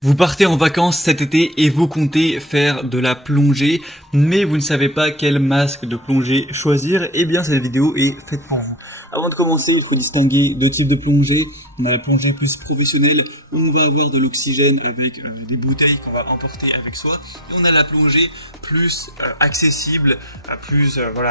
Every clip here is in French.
Vous partez en vacances cet été et vous comptez faire de la plongée, mais vous ne savez pas quel masque de plongée choisir. Eh bien, cette vidéo est faite pour vous. Avant de commencer, il faut distinguer deux types de plongée. On a la plongée plus professionnelle où on va avoir de l'oxygène avec des bouteilles qu'on va emporter avec soi. Et on a la plongée plus accessible,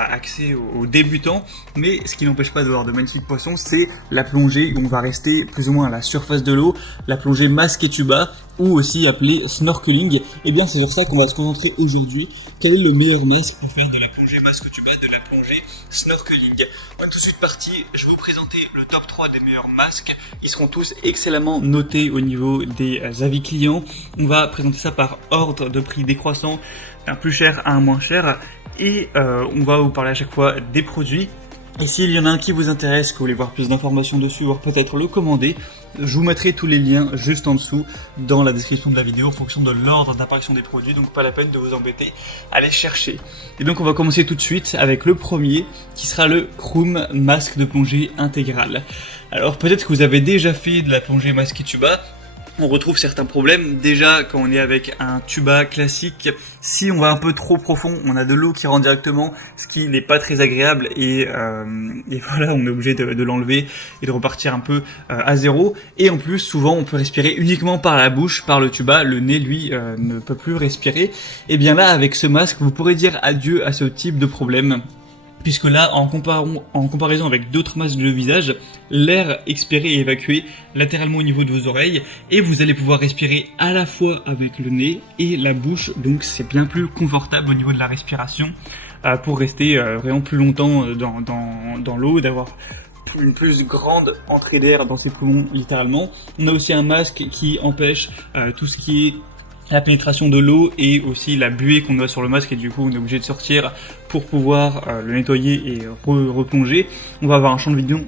axée aux débutants. Mais ce qui n'empêche pas d'avoir de magnifiques poissons, c'est la plongée où on va rester plus ou moins à la surface de l'eau, la plongée masque et tuba, ou aussi appelée snorkeling. Et bien c'est sur ça qu'on va se concentrer aujourd'hui. Quel est le meilleur masque pour faire de la plongée masque tuba, de la plongée snorkeling? On est tout de suite parti, je vais vous présenter le top 3 des meilleurs masques. Ils seront tous excellemment notés au niveau des avis clients. On va présenter ça par ordre de prix décroissant, d'un plus cher à un moins cher. Et on va vous parler à chaque fois des produits. Et s'il y en a un qui vous intéresse, que vous voulez voir plus d'informations dessus, voire peut-être le commander, je vous mettrai tous les liens juste en dessous dans la description de la vidéo en fonction de l'ordre d'apparition des produits, donc pas la peine de vous embêter à les chercher. Et donc on va commencer tout de suite avec le premier, qui sera le Kroom masque de plongée intégral. Alors peut-être que vous avez déjà fait de la plongée masque et tuba. On retrouve certains problèmes. Déjà, quand on est avec un tuba classique, si on va un peu trop profond, on a de l'eau qui rentre directement, ce qui n'est pas très agréable et voilà, on est obligé de l'enlever et de repartir un peu à zéro. Et en plus, souvent, on peut respirer uniquement par la bouche, par le tuba. Le nez, lui, ne peut plus respirer. Et bien là, avec ce masque, vous pourrez dire adieu à ce type de problème. Puisque là, en comparaison avec d'autres masques de visage, l'air expiré et évacué latéralement au niveau de vos oreilles, et vous allez pouvoir respirer à la fois avec le nez et la bouche, donc c'est bien plus confortable au niveau de la respiration pour rester vraiment plus longtemps dans l'eau, d'avoir une plus grande entrée d'air dans ses poumons littéralement. On a aussi un masque qui empêche tout ce qui est la pénétration de l'eau et aussi la buée qu'on a sur le masque, et du coup on est obligé de sortir pour pouvoir le nettoyer et replonger. On va avoir un champ de vision,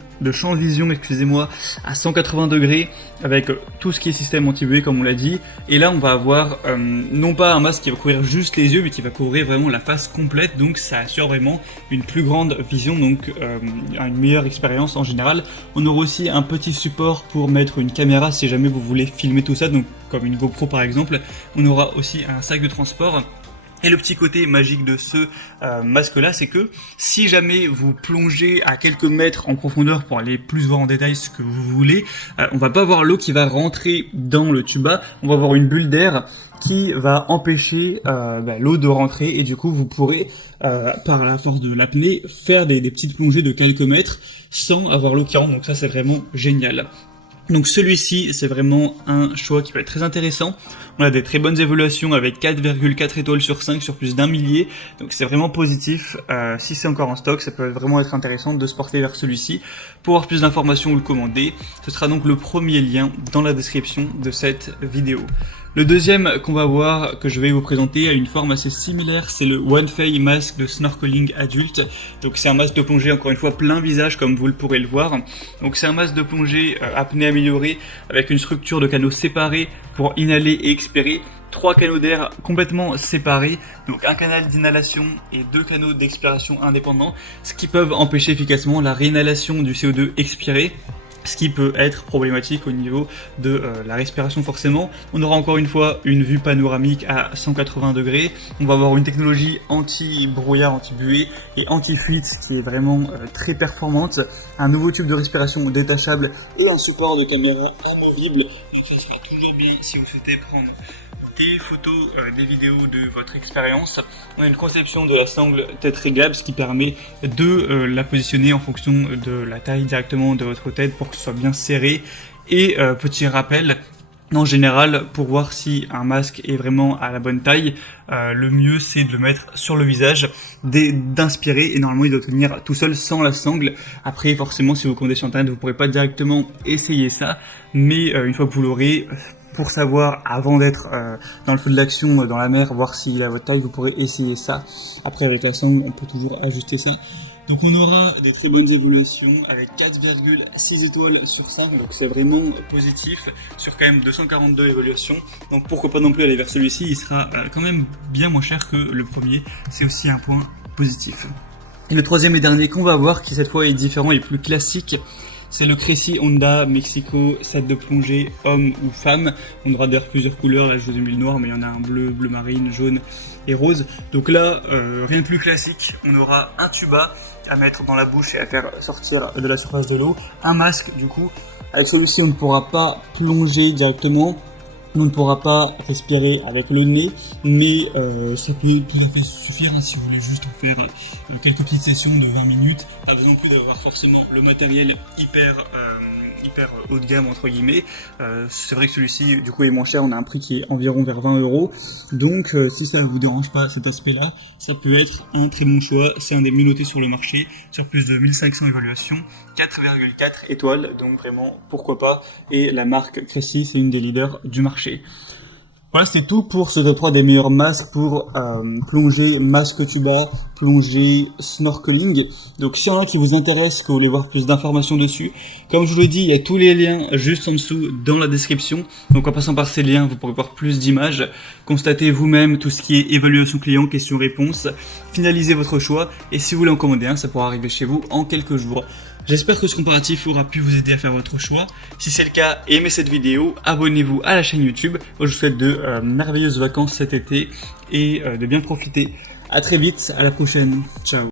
à 180 degrés avec tout ce qui est système anti-buée comme on l'a dit. Et là on va avoir non pas un masque qui va couvrir juste les yeux, mais qui va couvrir vraiment la face complète, donc ça assure vraiment une plus grande vision, donc une meilleure expérience en général. On aura aussi un petit support pour mettre une caméra si jamais vous voulez filmer tout ça, donc comme une GoPro par exemple. On aura aussi un sac de transport. Et le petit côté magique de ce masque-là, c'est que si jamais vous plongez à quelques mètres en profondeur pour aller plus voir en détail ce que vous voulez, on va pas avoir l'eau qui va rentrer dans le tuba, on va avoir une bulle d'air qui va empêcher l'eau de rentrer, et du coup vous pourrez, par la force de l'apnée, faire des petites plongées de quelques mètres sans avoir l'eau qui rentre, donc ça c'est vraiment génial. Donc celui-ci, c'est vraiment un choix qui peut être très intéressant. On a des très bonnes évaluations avec 4,4 étoiles sur 5 sur plus d'un millier. Donc c'est vraiment positif. Si c'est encore en stock, ça peut vraiment être intéressant de se porter vers celui-ci. Pour avoir plus d'informations ou le commander, ce sera donc le premier lien dans la description de cette vidéo. Le deuxième qu'on va voir, que je vais vous présenter, a une forme assez similaire, c'est le OneFei masque de snorkeling adulte. Donc c'est un masque de plongée, encore une fois, plein visage comme vous le pourrez le voir. Donc c'est un masque de plongée apnée améliorée avec une structure de canaux séparés pour inhaler et expirer. 3 canaux d'air complètement séparés, donc un canal d'inhalation et 2 canaux d'expiration indépendants, ce qui peuvent empêcher efficacement la réinhalation du CO2 expiré, ce qui peut être problématique au niveau de la respiration forcément. On aura encore une fois une vue panoramique à 180 degrés. On va avoir une technologie anti-brouillard, anti-buée et anti-fuite qui est vraiment très performante. Un nouveau tube de respiration détachable et un support de caméra amovible. Donc ça sera toujours bien si vous souhaitez prendre des photos, des vidéos de votre expérience. On a une conception de la sangle tête réglable, ce qui permet de la positionner en fonction de la taille directement de votre tête pour que ce soit bien serré. Et petit rappel, en général, pour voir si un masque est vraiment à la bonne taille, le mieux c'est de le mettre sur le visage, d'inspirer, et normalement il doit tenir tout seul sans la sangle. Après forcément si vous commandez sur internet vous pourrez pas directement essayer ça, mais une fois que vous l'aurez, pour savoir avant d'être dans le feu de l'action, dans la mer, voir s'il est à votre taille, vous pourrez essayer ça. Après avec la sangle on peut toujours ajuster ça. Donc on aura des très bonnes évaluations avec 4,6 étoiles sur 5, donc c'est vraiment positif sur quand même 242 évaluations. Donc pourquoi pas non plus aller vers celui-ci, il sera quand même bien moins cher que le premier, c'est aussi un point positif. Et le troisième et dernier qu'on va voir, qui cette fois est différent et plus classique, C'est le Cressi Honda Mexico set de plongée homme ou femme. On aura d'ailleurs plusieurs couleurs, là je vous ai mis le noir, mais il y en a un bleu, bleu marine, jaune et rose. Donc là, rien de plus classique, on aura un tuba à mettre dans la bouche et à faire sortir de la surface de l'eau, un masque du coup. Avec celui-ci on ne pourra pas plonger directement, on ne pourra pas respirer avec le nez, mais ça peut tout à fait suffire si vous voulez juste en faire quelques petites sessions de 20 minutes. Pas besoin plus d'avoir forcément le matériel hyper haut de gamme entre guillemets. C'est vrai que celui-ci du coup est moins cher, on a un prix qui est environ vers 20 €. Donc si ça vous dérange pas cet aspect-là, ça peut être un très bon choix. C'est un des mieux notés sur le marché, sur plus de 1500 évaluations, 4,4 étoiles, donc vraiment pourquoi pas. Et la marque Cressi, c'est une des leaders du marché. Voilà, c'est tout pour ce top 3 des meilleurs masques pour plongée, masque tuba, plongée, snorkeling. Donc s'il y en a qui vous intéressent, que vous voulez voir plus d'informations dessus, comme je vous l'ai dit, il y a tous les liens juste en dessous dans la description. Donc en passant par ces liens, vous pourrez voir plus d'images, constatez vous-même tout ce qui est évaluation client, questions-réponses, finalisez votre choix, et si vous voulez en commander un, ça pourra arriver chez vous en quelques jours. J'espère que ce comparatif aura pu vous aider à faire votre choix. Si c'est le cas, aimez cette vidéo, abonnez-vous à la chaîne YouTube. Moi, je vous souhaite de merveilleuses vacances cet été et de bien profiter. À très vite, à la prochaine. Ciao.